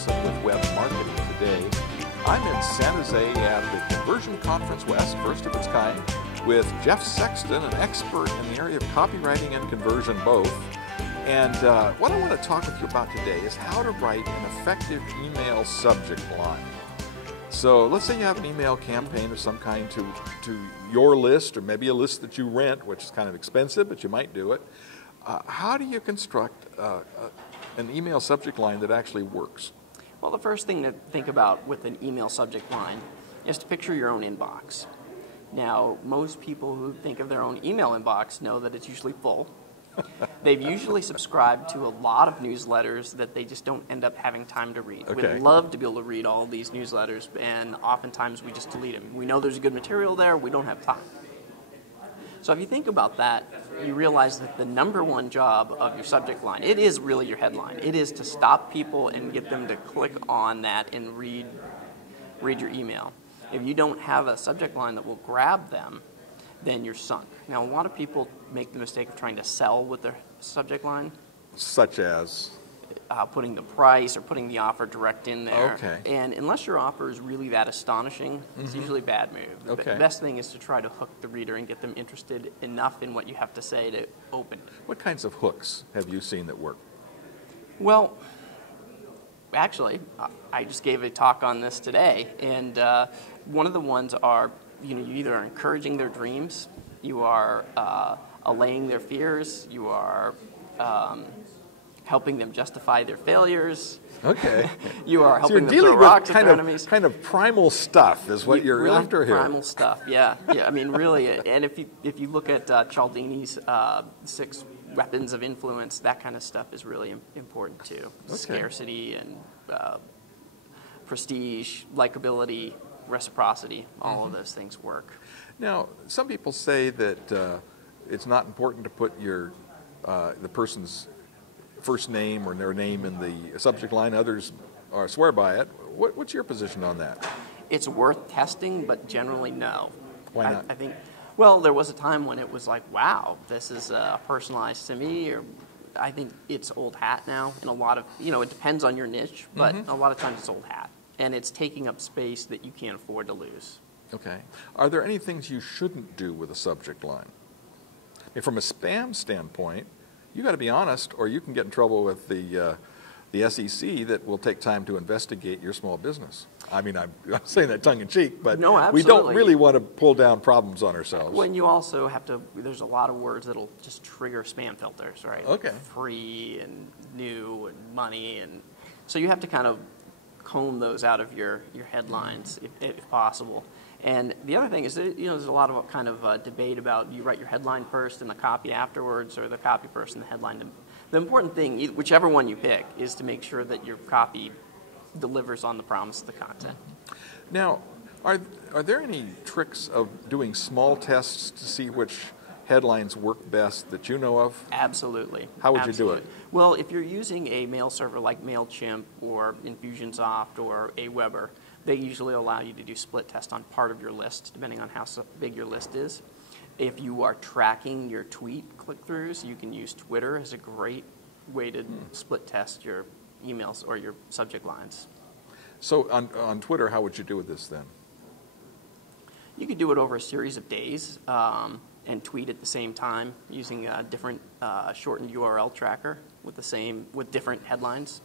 Allison with Web Marketing today. I'm in San Jose at the Conversion Conference West, first of its kind, with Jeff Sexton, an expert in the area of copywriting and conversion both. And what I want to talk with you about today is how to write an effective email subject line. So let's say you have an email campaign of some kind to your list, or maybe a list that you rent, which is kind of expensive, but you might do it. How do you construct an email subject line that actually works? Well, the first thing to think about with an email subject line is to picture your own inbox. Now, most people who think of their own email inbox know that it's usually full. They've usually subscribed to a lot of newsletters that they just don't end up having time to read. Okay. We'd love to be able to read all of these newsletters, and oftentimes we just delete them. We know there's good material there, we don't have time. So if you think about that, you realize that the number one job of your subject line, it is really your headline. It is to stop people and get them to click on that and read your email. If you don't have a subject line that will grab them, then you're sunk. Now, a lot of people make the mistake of trying to sell with their subject line. Such as? Putting the price or putting the offer direct in there. Okay. And unless your offer is really that astonishing, it's usually a bad move. Okay. The best thing is to try to hook the reader and get them interested enough in what you have to say to open it. What kinds of hooks have you seen that work? Well, actually, I just gave a talk on this today, and one of the ones are, you either are encouraging their dreams, you are allaying their fears, you are helping them justify their failures. Okay. You are helping them dealing throw rocks with at their enemies. kind of primal stuff is what you're really after here. Primal stuff, yeah. Yeah, I mean, really. And if you look at Cialdini's 6 weapons of influence, that kind of stuff is really important too. Okay. Scarcity and prestige, likability, reciprocity, all of those things work. Now, some people say that it's not important to put your the person's first name or their name in the subject line. Others swear by it. What's your position on that? It's worth testing, but generally no. Why not? I think, well, there was a time when it was like, wow, this is personalized to me, or I think it's old hat now. In a lot of, it depends on your niche, but a lot of times it's old hat. And it's taking up space that you can't afford to lose. Okay. Are there any things you shouldn't do with a subject line? I mean, from a spam standpoint, you got to be honest, or you can get in trouble with the SEC that will take time to investigate your small business. I mean, I'm saying that tongue in cheek, but no, we don't really want to pull down problems on ourselves. When you also have to, there's a lot of words that'll just trigger spam filters, right? Okay. Free and new and money, and so you have to kind of comb those out of your headlines if possible. And the other thing is that, there's a lot of kind of debate about you write your headline first and the copy afterwards, or the copy first and the headline. The important thing, whichever one you pick, is to make sure that your copy delivers on the promise of the content. Now, are there any tricks of doing small tests to see which headlines work best that you know of? Absolutely. How would you do it? Well, if you're using a mail server like MailChimp or Infusionsoft or Aweber, they usually allow you to do split test on part of your list, depending on how big your list is. If you are tracking your tweet click-throughs, you can use Twitter as a great way to split test your emails or your subject lines. So on Twitter, how would you do with this then? You could do it over a series of days and tweet at the same time using a different shortened URL tracker with different headlines.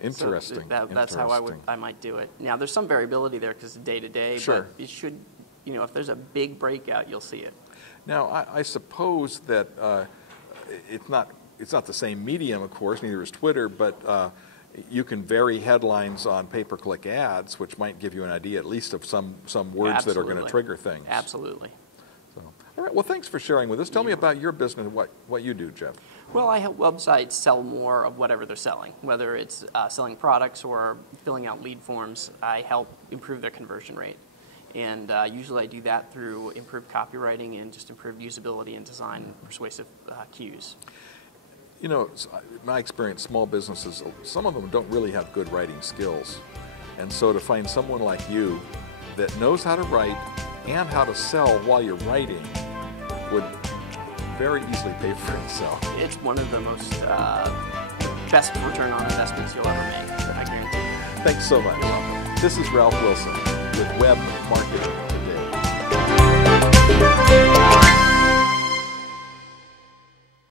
Interesting. So that's how I might do it. Now, there's some variability there because it's day to day, sure. But it should, if there's a big breakout, you'll see it. Now, I suppose that it's not the same medium, of course, neither is Twitter, but you can vary headlines on pay-per-click ads, which might give you an idea at least of some words Absolutely. that are going to trigger things. Absolutely. So, all right. Well, thanks for sharing with us. Tell me about your business, what you do, Jeff. Well, I help websites sell more of whatever they're selling, whether it's selling products or filling out lead forms. I help improve their conversion rate. And usually I do that through improved copywriting and just improved usability and design and persuasive cues. My experience, small businesses, some of them don't really have good writing skills. And so to find someone like you that knows how to write and how to sell while you're writing would very easily pay for itself. It's one of the most best return on investments you'll ever make. Thanks so much. This is Ralph Wilson with Web Marketing.